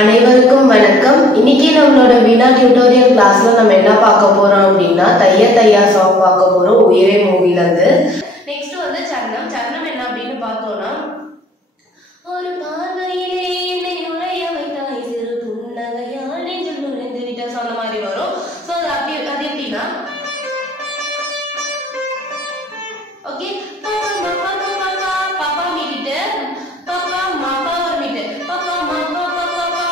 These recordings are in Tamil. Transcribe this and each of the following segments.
அனைவருக்கும் வணக்கம். இன்னைக்கு நம்மளோட வீணா டியூட்டோரியல் கிளாஸ்ல நம்ம என்ன பார்க்க போறோம் அப்படின்னா தைய தையா சாங் பார்க்க போறோம் உயிரே மூவில இருந்து. நெக்ஸ்ட் வந்து சரணம் என்ன அப்படின்னு பார்த்தோம்னா, ஒரு பார்வையிலே என்னை உரைய வைத்தாய் சிறு புன்னகையால் நெஞ்சில் நுழைந்து விட்ட சொன்ன மாதிரி வரும். ஸோ அது எப்படின்னா, ஓகே பாப்பா மீட்டிட்டு பாப்பா மாப்பா ஒரு மீட்டு பாப்பா மாப்பா பாப்பா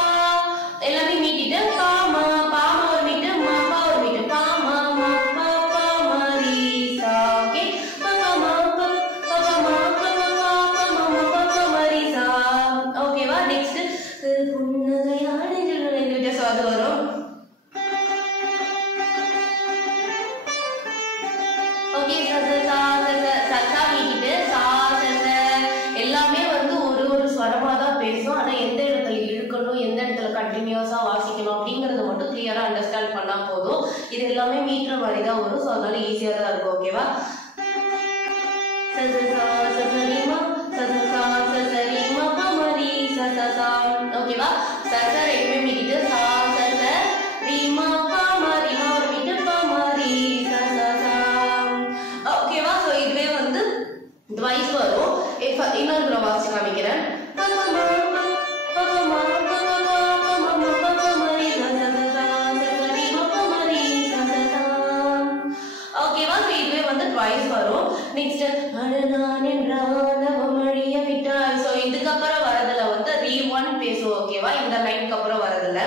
எல்லாமே மீட்டிட்டு பாமா பாமா ஒரு மீட்டு மாப்பா ஒரு மீட்டு பாமா மாப்பா பாமரிசா. ஓகே பாப்பா மாப்பா பாப்பா மாப்பா பாப்பா மாமா பாப்பா மரிசா. ஓகேவா? நெக்ஸ்ட் புன்னகையால் நெஞ்சில் நுழைந்து விட்ட ஸோ அது வரும். ஓகே சசா மீட்டிட்டு சா சச எல்லாமே வந்து ஒரு ஸ்வரமா தான் பேசும். ஆனா எந்த இடத்துல இழுக்கணும், எந்த இடத்துல கண்டினியூஸா வாசிக்கணும் அப்படிங்கறத மட்டும் கிளியரா அண்டர்ஸ்டாண்ட் பண்ணா போதும். இது எல்லாமே மீட்ற மாதிரி தான் வரும். ஸோ அதனால ஈஸியா தான் இருக்கும். ஓகேவா? ஓகேவா? சச ரெண்டுமே மீட்டிட்டு சா சச ரீமா பாமா ரீமா ஒரு மீட்டு பாமாரி சசா. ஓகேவா? ஸோ இதுவே வந்து ட்வைஸ் வரும். இன்னொரு தடவை வாசிச்சு காமிக்கிறேன். ஓகேவா? ஸோ இதுவே வந்து ட்வைஸ் வரும். நெக்ஸ்ட் அழகான் என்றான் மழிய விட்டாய். ஸோ இதுக்கப்புறம் வரதுல வந்து ரீ1 பேசுவோம். ஓகேவா? இந்த லைனுக்கு அப்புறம் வரதுல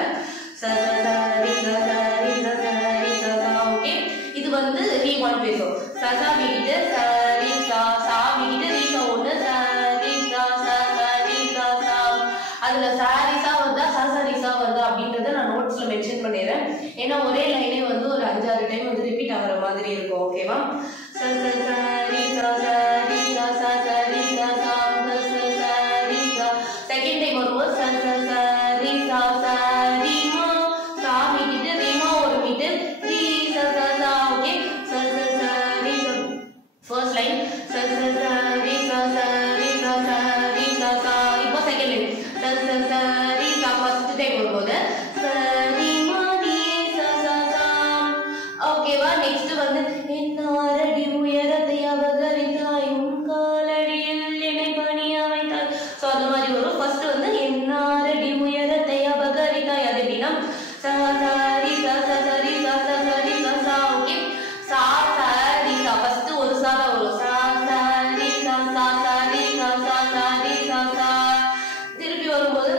ஓகே இது வந்து ரீ1 பேசும். சசா மீட்டு சரி சா சா மீட்டு ரீசா ஒண்ணு சரி சா சரி சா சா. அதுல சாரிசா வந்தா சசரிசா வந்தா அப்படின்றத நான் நோட்ஸ்ல மென்ஷன் பண்ணிடுறேன். ஏன்னா ஒரே லைனே வந்து ஒரு 5-6 டைம் வந்து ரிப்பீட் ஆகிற மாதிரி இருக்கும். ஓகேவா? சரி சா சரி சா சரி சா சரி சா. செகண்ட் டைம் வரும்போது சரி சா சரி மா சா மீட்டு ரீமா ஒரு மீட்டு ரீ சா சா. ஓகே சரி சரி ஃபர்ஸ்ட் லைன் சரி சா. இப்போ செகண்ட் லைன் சரி சா. ஃபர்ஸ்ட் டைம் வரும்போது சரி மாடி சா சா சா. ஓகேவா? நெக்ஸ்ட் வந்து என்னாரடி உயரத்தை அபகரித்தாய் உன் காலடியில் என்னை பணிய வைத்தாய். ஸோ அது மாதிரி வரும். ஃபர்ஸ்ட் வந்து என்னாரடி உயரத்தை அபகரித்தாய். அது எப்படின்னா சா சரி சா சரி சா சரி சா சா. ஓகே சா சரி சா. ஃபர்ஸ்ட் ஒரு சா தான் வரும். சா சரி சா சா சரி சா சா சரி சா சா. திருப்பி வரும்போது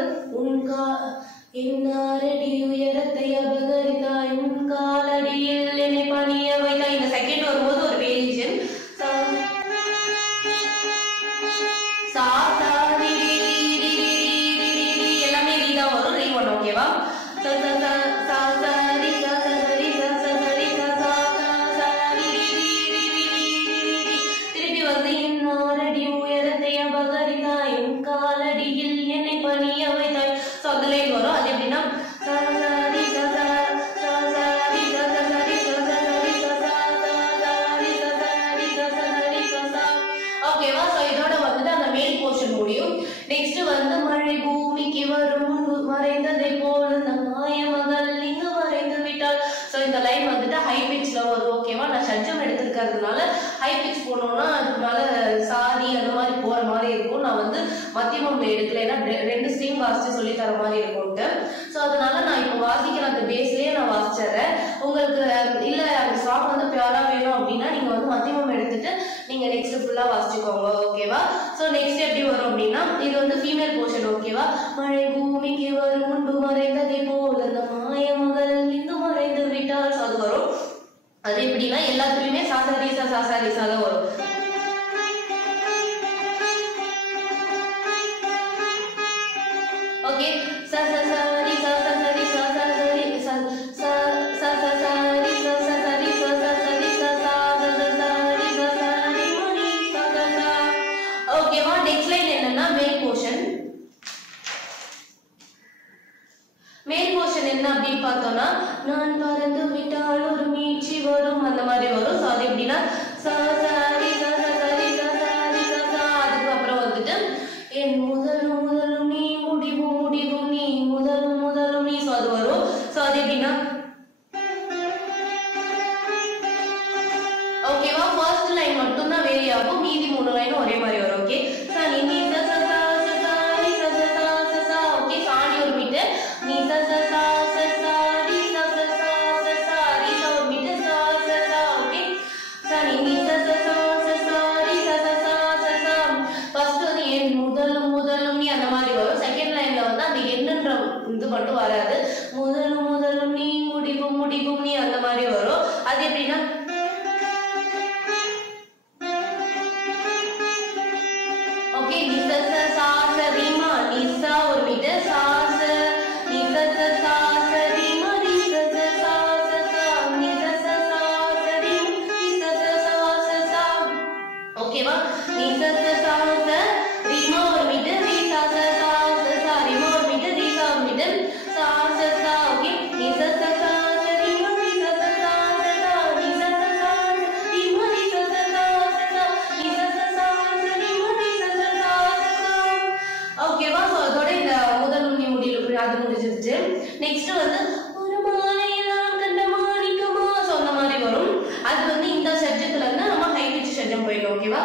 என்னாரடி உயரத்தை அபகரித்தாய் உன் காலடியில் என்னை பணிய வைத்தாய். இந்த செகண்ட் வரும்போது ஒரு வேரியேஷன் சா சா சா ரி ரி ரி ரி ரி ரி ரி எல்லாமே ரீ தான் வரும். ரீ ஒன். ஓகேவா? சா சா சா சா சா ரி சா சா ரி சா சா ரி சா சா சா ரி ரி ரி ரி ரி ரி. திருப்பி வந்து என்னாரடி உயரத்தை அபகரித்தாய் உன் காலடியில் என்னை பணிய வைத்தாய். ஸோ அந்த லைன் வரும். அது எப்படின்னா சா சா ரி சா சா சா சா ரி சா சா ரி சா சா ரி சா சா சா ரி சா சா ரி சா சா ரி சா சா. ஓகேவா? ஸோ இதோட வந்துட்டு அந்த மேல் போர்ஷன் முடியும். நெக்ஸ்ட் வந்து மழை பூமிக்கு வரும் முன்பு மறைந்ததை போல அந்த மாய மகள் இங்கு மறைந்து விட்டாள். ஸோ இந்த லைன் வந்துட்டு ஹை பிச்ல வரும். ஓகேவா? நான் ஷட்ஜம் எடுத்திருக்கிறதுனால ஹை பிச் போனோம்னா அதுக்கு மேல சாரி அந்த மாதிரி போற மாதிரி இருக்கும். நான் வந்து மத்தியமம்ல எடுக்கல, ஏன்னா 2 ஸ்ட்ரிங் வாசிச்சு சொல்லி தர மாதிரி இருக்கும்ட்டு. ஸோ அதனால நான் இப்போ வாசிக்கிற அந்த பேஸ்லயே நான் வாசிச்சிடுறேன். உங்களுக்கு இல்ல அந்த சாங் வந்து பியூரா வேணும் அப்படின்னா நீங்க வந்து மத்தியமம் எடுத்துட்டு நீங்க நெக்ஸ்ட் ஃபுல்லா வாசிச்சுக்கோங்க. ஓகேவா? ஸோ நெக்ஸ்ட் எப்படி வரும் அப்படின்னா, இது வந்து ஃபீமேல் போர்ஷன். ஓகேவா? மழை பூமிக்கு வரும் முன்பு மறைந்ததை போல அந்த மாய மகள் இங்கு மறைந்து விட்டால். ஸோ அது வரும். அது எப்படின்னா எல்லாத்துலயுமே சாசாரிசா சாசாரிசா தான் வரும். ஓகே சா சா சா ரி சா சா ரி சா சா ரி சா சா சா சா சா ரி சா சா ரி சா சா ரி சா சா சா ரி சா சா ரி மணி சா சா சா. ஓகேவா? நெக்ஸ்ட் லைன் என்னன்னா மேல் போர்ஷன். மேல் போர்ஷன் என்ன அப்படின்னு பார்த்தோம்னா, நான் பறந்து விட்டால் ஒரு மீட்சி வரும் அந்த மாதிரி வரும். ஸோ அது எப்படின்னா சா சா ரி சா சா ரி சா சா ரி சா சா. அதுக்கு அப்புறம் வந்துட்டு என் முதலும் நீ முடிவும் நீ முதலும் இது மட்டும் வராது. முதலும் முதலும் நீ முடிவும் முடிவும் நீ அந்த மாதிரி வரும். அது எப்படின்னா ஓகே நீ ச ச சா ச ரி மா நீ சா ஒரு மீட்டர் சா ச நீ ச ச சா ச ரி மா நீ ச ச சா ச சா நீ ச ச சா ச ரி நீ ச ச சா ச சா ஓகேவா நீ ச ச சா ச ரி மா ஒரு மீட்டர் ரி சா ச சா ச சா ரி மா ஒரு மீட்டர் ரி சா ஒரு மீட்டர் சா ச சா ஓகே நீ ச ச சா ச ரி மா நீ ச ச சா ச சா நீ ச ச சா ரி மா நீ ச ச சா ச சா நீ ச ச சா ச ரி மா நீ ச ச சா ச சா ஓகேவா சோ அதோட இந்த முதல் நுனி முடியல அது முடிஞ்சிருச்சு. நெக்ஸ்ட் வந்து ஒரு மாலையெல்லாம் கண்ட மாணிக்கமா சோ அந்த மாதிரி வரும். அது வந்து இந்த ஷட்ஜத்துல இருந்து நம்ம ஹை பிட்ச் ஷட்ஜம் போயிடும். ஓகேவா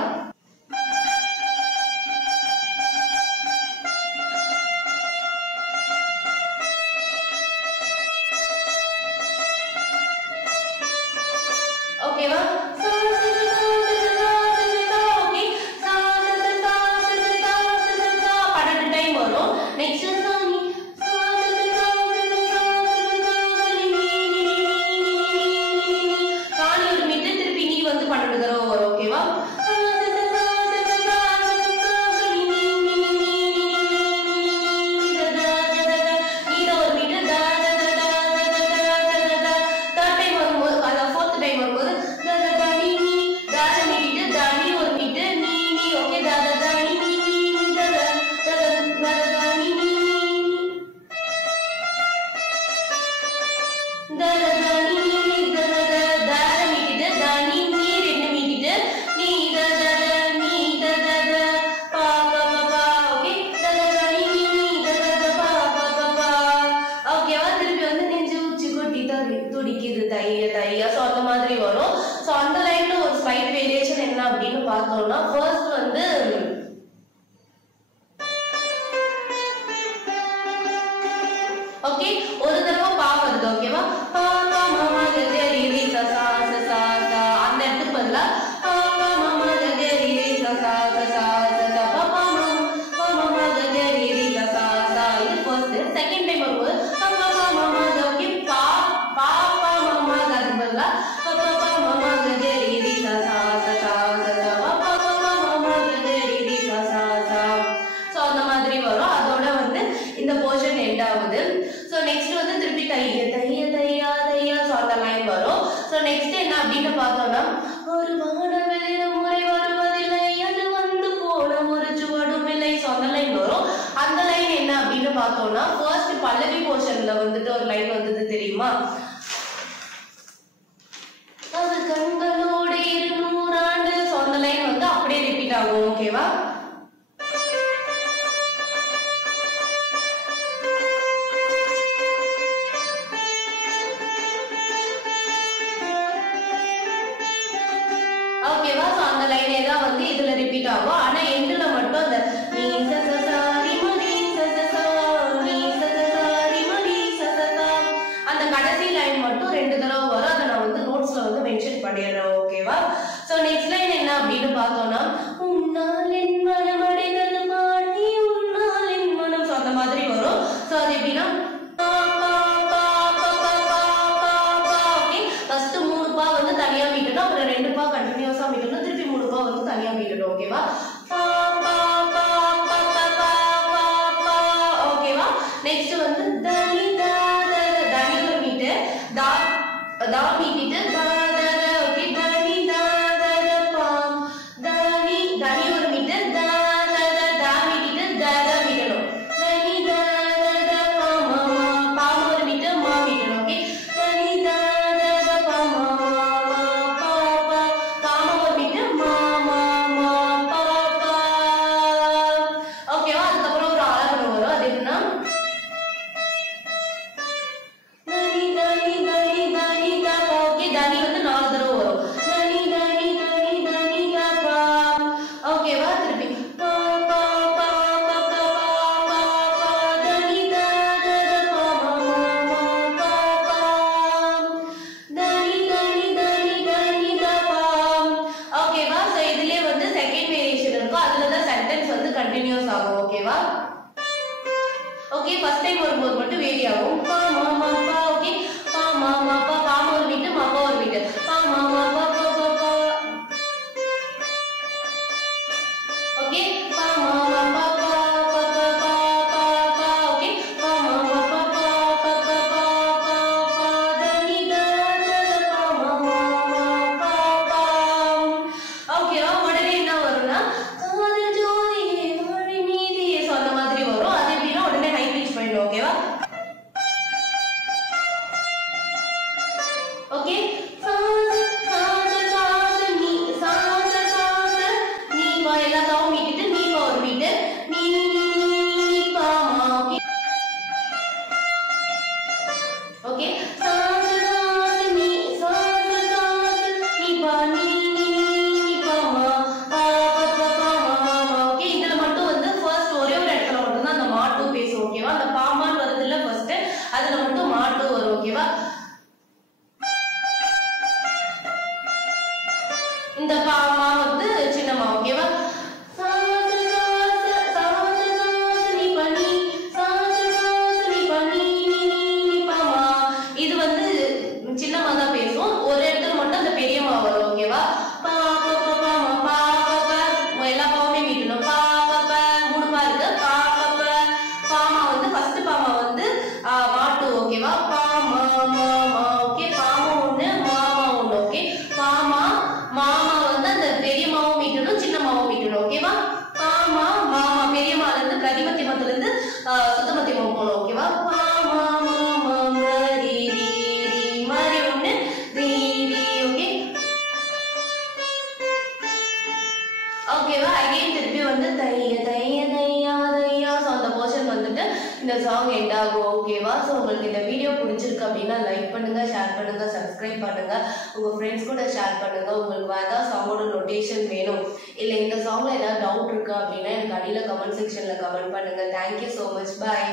ஓகேவா துடிக்குது தைய தையா சோ அந்த மாதிரி வரும். சோ அந்த லைன்ல ஒரு ஸ்லைட் வேரியேஷன் என்ன அப்படின்னு பார்த்தோம்னா ஃபர்ஸ்ட் வந்து ஓகே ஒரு தடவை பா வருது. ஓகேவா பா பா மாமா கே ரி ரி ச சா ச சா சா அந்த இடத்துக்கு பதிலா பா பா மாமா கே ரி ரி ச சா ச சா ச சா பா பா மாமா கே ரி ரி ச சா சா இது ஃபர்ஸ்ட். செகண்ட் டைம் வரும்போது பா பா மாமா ஓகே பா பா பா மாமா அதுக்கு பதிலா பா பா மாமா கே ரி ரி ச சா ச சா ச சா பா பா மாமா கே ரி ரி ச சா சா சோ அந்த மாதிரி வரும். அதோட வந்து இந்த போர்ஷன் எண்ட் ஆகுது. சோ நெக்ஸ்ட் வந்து திருப்பி தைய தைய தையா தையா சோ அந்த லைன் வரும். சோ நெக்ஸ்ட் என்ன அப்படின்னு பார்த்தோம்னா ஒரு வானவெளியில முறை வருவதில்லை அது வந்து போன ஒரு சுவடும் இல்லை சோ அந்த லைன் வரும். அந்த லைன் என்ன அப்படின்னு பார்த்தோம்னா ஃபர்ஸ்ட் பல்லவி போர்ஷன்ல வந்துட்டு ஒரு லைன் வந்தது தெரியுமா அது கண்களோட 200 ஆண்டு சோ அந்த லைன் வந்து அப்படியே ரிப்பீட் ஆகும். ஓகேவா ஓகேவா சோ அந்த லைனே தான் வந்து இதுல ரிப்பீட் ஆகும். ஆனா எண்ட்ல மட்டும் அந்த நீ ச ச சா ரி ம நீ ச ச சா நீ ச ச சா ரி ம நீ ச ச சா அந்த கடைசி லைன் மட்டும் ரெண்டு தடவை வரும். அதை நான் வந்து நோட்ஸ்ல வந்து மென்ஷன் பண்ணிடுறேன். ஓகேவா சோ நெக்ஸ்ட் லைன் என்ன அப்படின்னு பார்த்தோம்னா உன்னால் என் மனம் அடைந்தது பாட்டி உன்னால் என் மனம் சோ அந்த மாதிரி வரும். சோ அது எப்படின்னா பா பா பா பா பா பா பா ஓகே ஃபர்ஸ்ட் 3 பா வந்து தனியா மீட்டணும் அப்புறம் 2 பா கண்டினியூஸா மீட்டணும் திருப்பி 3 பா வந்து தனியா மீட்டணும். ஓகேவா பா பா பா பா பா பா பா ஓகேவா நெக்ஸ்ட் வந்து தனி தா தனி ஒரு மீட்டு தா தா மீட்டிட்டு தா தா ஓகே தனி தா தா பா தனி தனி ஒரு மீட்டு தா தா தா மீட்டிட்டு தா தா மீட்டணும் தனி தா தா பா மா பா ஒரு மீட்டு மா மீட்டணும். ஓகே தனி தா தா பா மா பா பா பா ஒரு மீட்டு மா மா மா பா பா ஓகேவா அதுக்கப்புறம் ஒரு ஆலோசனை வரும். அது என்னன்னா தனி தனி தனி தனி தா ஓகே தனி ஓகே ஃபர்ஸ்ட் டைம் வரும்போது மட்டும் வேரி ஆகும் பா மா மா பா ஓகே பா மா மா பா பாமா ஒரு மீட்டு மாப்பா ஒரு மீட்டு பா மா மா பா பா பா பா ஓகே பா மா மா பா பா பா பா பா பா ஓகே பா மா மா பா பா பா பா பா பா தனி த பா மா மா பா பா ஓகேவா உடனே என்ன வரும்னா காதல் ஜோதியே மழை மீதியே சோ அந்த மாதிரி வரும் அது எப்படின்னா உடனே ஹை பிச் பண்ணிடும் ஓகேவா ஓகே எல்லா சாவும் மீட்டிட்டு நீ பா ஒரு மீட்டு நீ பாமா ஓகே நீ பா நீ பாமா ஓகே இதுல மட்டும் வந்து ஃபர்ஸ்ட் ஒரே ஒரு இடத்துல மட்டும் தான் அந்த மாட்டு பேசும் ஓகேவா அந்த பாமான்னு வருது இல்ல ஃபர்ஸ்ட் அதுல மட்டும் மாட்டு வரும் ஓகேவா இந்த பாமா வந்து சின்னமா ஓகேவா இது வந்து சின்னமா தான் பேசும் ஒரு இடத்துல மட்டும் அந்த பெரியமா வரும் ஓகேவா பா பா பா பா பா பா எல்லா பாவுமே மீட்டணும் பா பா பா மூணு பா இருக்கு பா பா பா பாமா வந்து ஃபர்ஸ்ட் பாமா வந்து மாட்டு ஓகேவா பா மா மா மா ஓகே பாமா ஒண்ணு மாமா ஒண்ணு ஓகே பாமா மாமா வந்து அந்த பெரியமாவும் மீட்டணும் சின்னமாவும் மீட்டணும் ஓகேவா பாமா மாமா பெரியமால இருந்து பிரதிமத்தியமத்துல இருந்து சுத்தமத்தியமம் போகணும் ஓகேவா பாமா மாமா மரி மரி ஒண்ணு ரீரி ஓகே ஓகேவா அகைன் திருப்பி வந்து தைய தைய தையா தையா ஸோ அந்த போர்ஷன் வந்துட்டு இந்த சாங் எண்ட் ஆகும் ஓகேவா ஸோ உங்களுக்கு இந்த வீடியோ பிடிச்சிருக்கு அப்படின்னா லைக் பண்ணுங்க ஷேர் பண்ணுங்க சப்ஸ்கிரைப் பண்ணுங்க உங்க ஃப்ரெண்ட்ஸ் கூட ஷேர் பண்ணுங்க உங்களுக்கு வேற ஏதாவது சாங்கோட நோட்டேஷன் வேணும் இல்லை இந்த சாங்ல ஏதாவது டவுட் இருக்கு அப்படின்னா எனக்கு அடியில் கமெண்ட் செக்ஷன்ல கமெண்ட் பண்ணுங்க தேங்க்யூ ஸோ மச் பாய்